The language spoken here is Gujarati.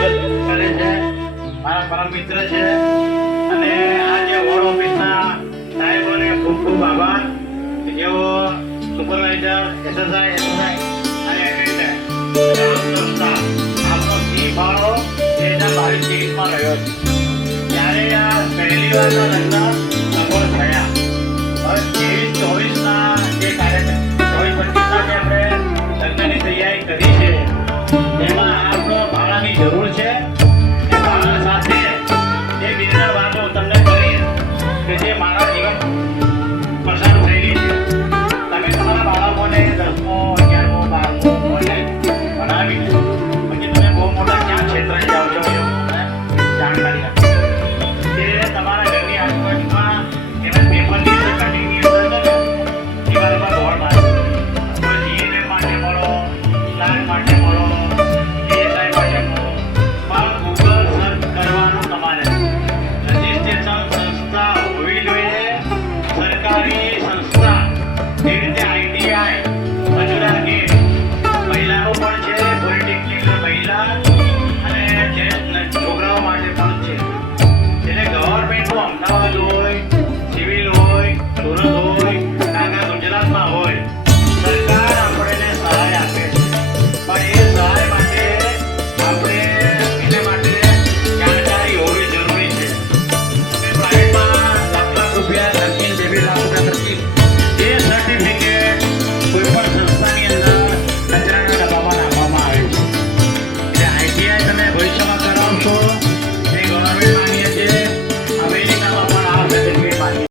દિવસ કરે છે, મારા પરમ મિત્ર છે અને આ જે વોર્ડ ઓફિસના સાહેબોને ખૂબ ખૂબ આભાર કે જેઓ સુપરવાઇઝર, એસએસઆઈ અને એટેન્ડન્ટ અને આપનો સ્ટાફ આપનો સિંહ ફાળો 2022-23માં રહ્યો છે. ત્યારે આ પહેલી વારના લગ્ન સફળ થયા. હવે 23-24ના જે કાર્યક્રમ 24-25ના જે આપણે લગ્નની તૈયારી કરી છે તેમાં આપનો ભાડાની જરૂર છે. એ ભાડા સાથે જે બે વાતો તમને કરીશ કે જે મારા જીવન પસાર થયેલી છે. તમે તમારા બાળકોને 10મો, 11મો, 12મો ભણાવીને પછી તમે બહુ મોટા ક્યાં ક્ષેત્રે જાઓ